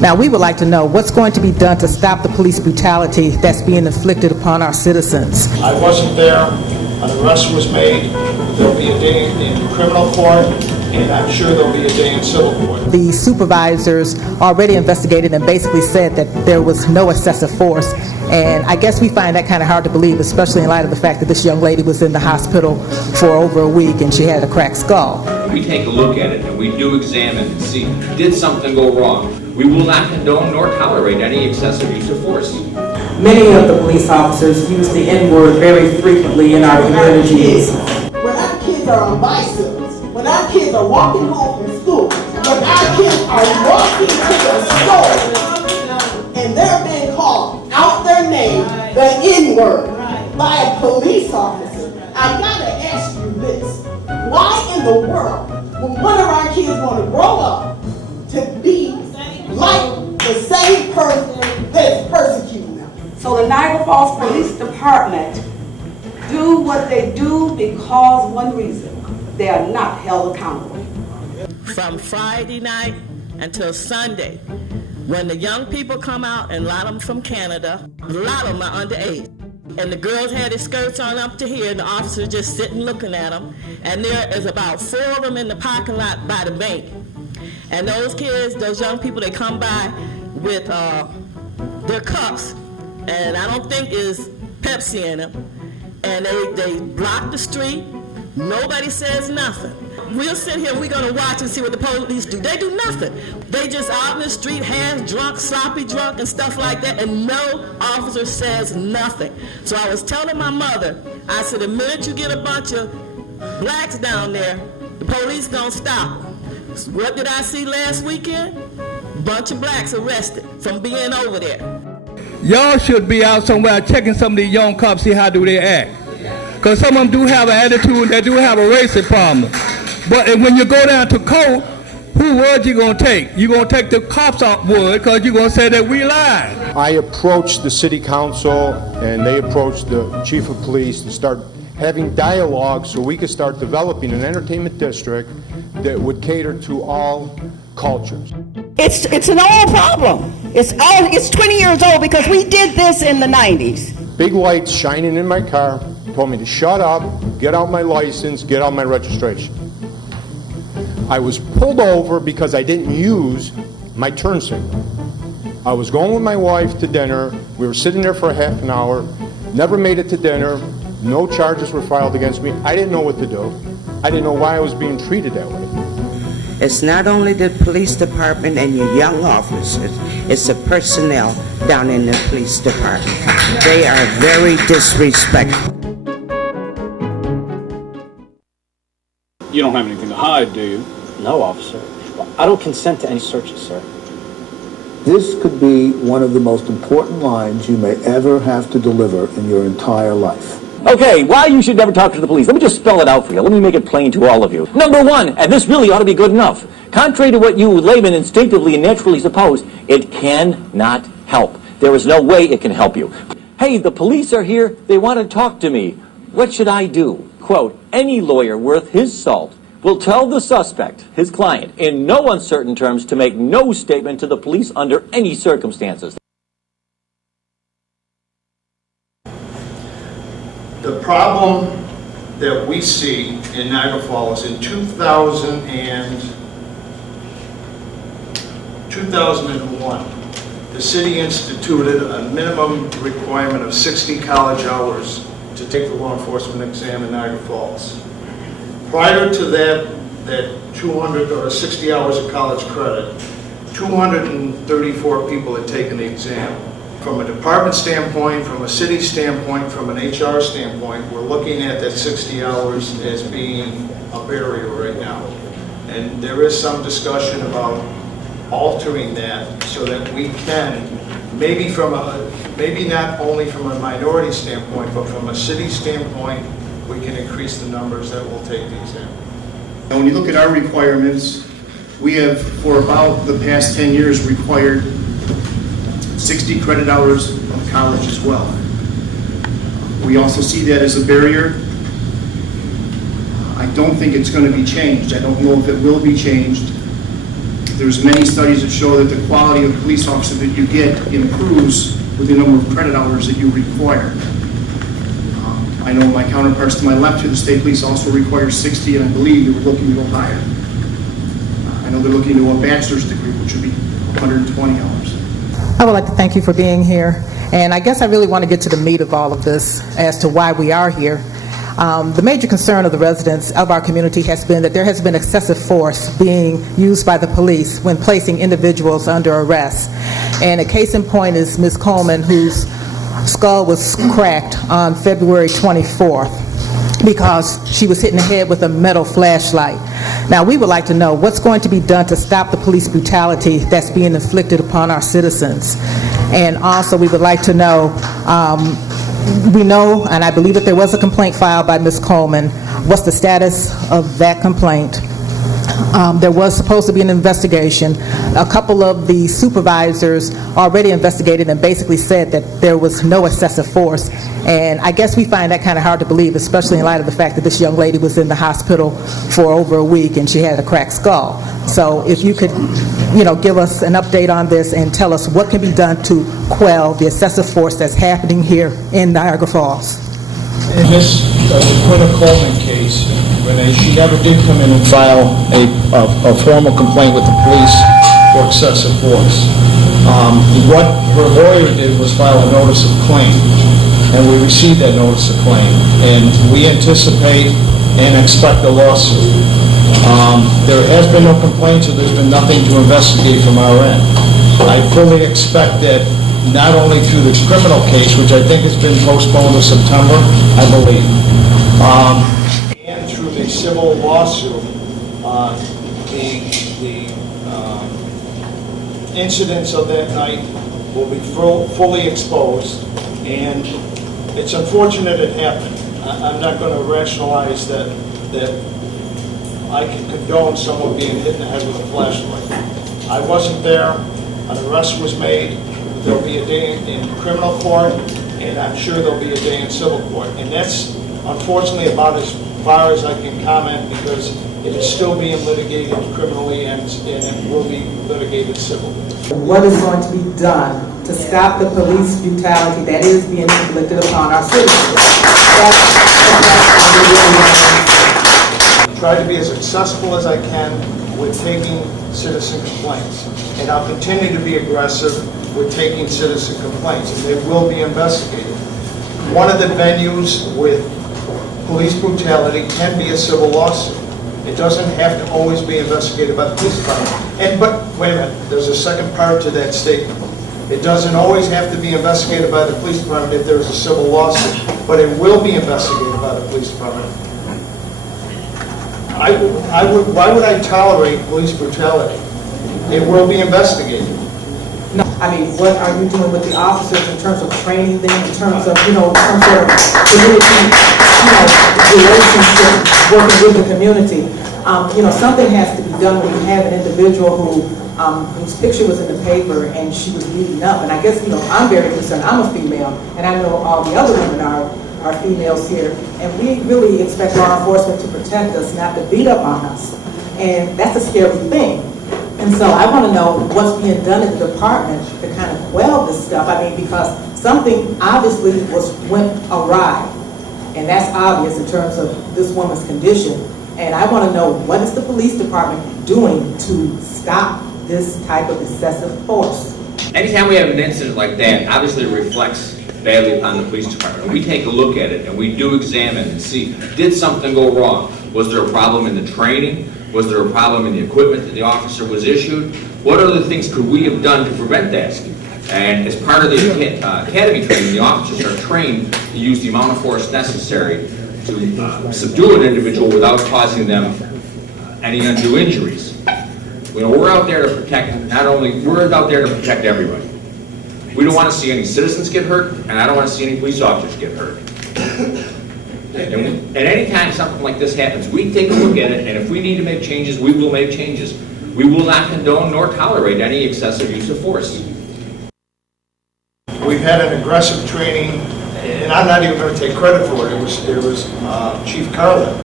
Now, we would like to know what's going to be done to stop the police brutality that's being inflicted upon our citizens. I wasn't there. An arrest was made. There'll be a day in criminal court, and I'm sure there'll be a day in civil court. The supervisors already investigated and basically said that there was no excessive force. And I guess we find that kind of hard to believe, especially in light of the fact that this young lady was in the hospital for over a week and she had a cracked skull. We take a look at it and we do examine and see, did something go wrong? We will not condone nor tolerate any excessive use of force. Many of the police officers use the N-word very frequently in our communities. When our kids are on bicycles, when our kids are walking home from school, when our kids are walking to the store, and they're being called out their name, the N-word, by a police officer, I've got to ask you this. Why in the world would one of our kids want to grow up to be like the same person that's persecuting them? So the Niagara Falls Police Department do what they do because one reason: they are not held accountable. From Friday night until Sunday, when the young people come out, and a lot of them from Canada, a lot of them are underage. And the girls had their skirts on up to here, and the officers just sitting looking at them. And there is about 4 of them in the parking lot by the bank. And those kids, those young people, they come by with their cups, and I don't think is Pepsi in them. And they block the street. Nobody says nothing. We'll sit here, we're going to watch and see what the police do. They do nothing. They just out in the street, hands drunk, sloppy drunk, and stuff like that, and no officer says nothing. So I was telling my mother, I said, the minute you get a bunch of blacks down there, the police don't stop. What did I see last weekend? Bunch of blacks arrested from being over there. Y'all should be out somewhere checking some of these young cops, see how do they act. Because some of them do have an attitude, they do have a racist problem. But when you go down to court, who word you going to take? You're going to take the cops out word because you're going to say that we lied. I approached the city council and they approached the chief of police to start having dialogue so we could start developing an entertainment district that would cater to all cultures. It's an old problem. It's 20 years old because we did this in the 90s. Big lights shining in my car told me to shut up, get out my license, get out my registration. I was pulled over because I didn't use my turn signal. I was going with my wife to dinner. We were sitting there for a half an hour, never made it to dinner. No charges were filed against me. I didn't know what to do. I didn't know why I was being treated that way. It's not only the police department and your young officers, it's the personnel down in the police department. They are very disrespectful. You don't have anything to hide, do you? No, officer. I don't consent to any searches, sir. This could be one of the most important lines you may ever have to deliver in your entire life. Okay, why you should never talk to the police. Let me just spell it out for you. Let me make it plain to all of you. Number one, and this really ought to be good enough. Contrary to what you laymen instinctively and naturally suppose, it cannot help. There is no way it can help you. Hey, the police are here. They want to talk to me. What should I do? Quote, any lawyer worth his salt will tell the suspect, his client, in no uncertain terms to make no statement to the police under any circumstances. The problem that we see in Niagara Falls in 2001, the city instituted a minimum requirement of 60 college hours to take the law enforcement exam in Niagara Falls. Prior to that 200 or 60 hours of college credit, 234 people had taken the exam. From a department standpoint, from a city standpoint, from an HR standpoint, we're looking at that 60 hours as being a barrier right now. And there is some discussion about altering that so that we can, maybe not only from a minority standpoint, but from a city standpoint, we can increase the numbers that will take the exam. And when you look at our requirements, we have, for about the past 10 years, required 60 credit hours of college as well. We also see that as a barrier. I don't think it's going to be changed. I don't know if it will be changed. There's many studies that show that the quality of police officer that you get improves with the number of credit hours that you require. I know my counterparts to my left here, the state police also require 60, and I believe they were looking to go higher. I know they're looking to a bachelor's degree, which would be 120 hours. I would like to thank you for being here. And I guess I really want to get to the meat of all of this as to why we are here. The major concern of the residents of our community has been that there has been excessive force being used by the police when placing individuals under arrest. And a case in point is Ms. Coleman, whose skull was cracked on February 24th because she was hit in the head with a metal flashlight. Now, we would like to know what's going to be done to stop the police brutality that's being inflicted upon our citizens. And also, we would like to know, we know, and I believe that there was a complaint filed by Ms. Coleman. What's the status of that complaint? There was supposed to be an investigation. A couple of the supervisors already investigated and basically said that there was no excessive force. And I guess we find that kind of hard to believe, especially in light of the fact that this young lady was in the hospital for over a week and she had a cracked skull. So if you could, give us an update on this and tell us what can be done to quell the excessive force that's happening here in Niagara Falls. In this Quinta Coleman case, Renee, she never did come in and file a formal complaint with the police for excessive force. What her lawyer did was file a notice of claim, and we received that notice of claim, and we anticipate and expect a lawsuit. There has been no complaint, so there's been nothing to investigate from our end. I fully expect that not only through the criminal case, which I think has been postponed to September, I believe, and through the civil lawsuit, the incidents of that night will be fully exposed, and it's unfortunate it happened. I'm not going to rationalize that I can condone someone being hit in the head with a flashlight. I wasn't there. An arrest was made. There'll be a day in criminal court, and I'm sure there'll be a day in civil court. And that's unfortunately about as far as I can comment, because it is still being litigated criminally and it will be litigated civilly. What is going to be done to stop the police brutality that is being inflicted upon our citizens? Try to be as successful as I can with taking citizen complaints, and I'll continue to be aggressive with taking citizen complaints, and they will be investigated. One of the venues with police brutality can be a civil lawsuit. It doesn't have to always be investigated by the police department. But wait a minute, there's a second part to that statement. It doesn't always have to be investigated by the police department if there's a civil lawsuit, but it will be investigated by the police department. Why would I tolerate police brutality? It will be investigated. No, I mean, what are you doing with the officers in terms of training them, in terms of, some sort of community, relationship, working with the community? Something has to be done when you have an individual whose picture was in the paper and she was beaten up. And I guess, I'm very concerned. I'm a female, and I know all the other women are females here, and we really expect law enforcement to protect us, not to beat up on us. And that's a scary thing. And so I want to know what's being done at the department to kind of quell this stuff. I mean, because something obviously went awry, and that's obvious in terms of this woman's condition. And I want to know, what is the police department doing to stop this type of excessive force? Anytime we have an incident like that, obviously it reflects badly upon the police department. And we take a look at it and we do examine and see, did something go wrong? Was there a problem in the training? Was there a problem in the equipment that the officer was issued? What other things could we have done to prevent that? And as part of the academy training, the officers are trained to use the amount of force necessary to subdue an individual without causing them any undue injuries. We're out there to protect, we're out there to protect everybody. We don't want to see any citizens get hurt, and I don't want to see any police officers get hurt. And any time something like this happens, we take a look at it, and if we need to make changes, we will make changes. We will not condone nor tolerate any excessive use of force. We've had an aggressive training, and I'm not even going to take credit for it. It was Chief Carlin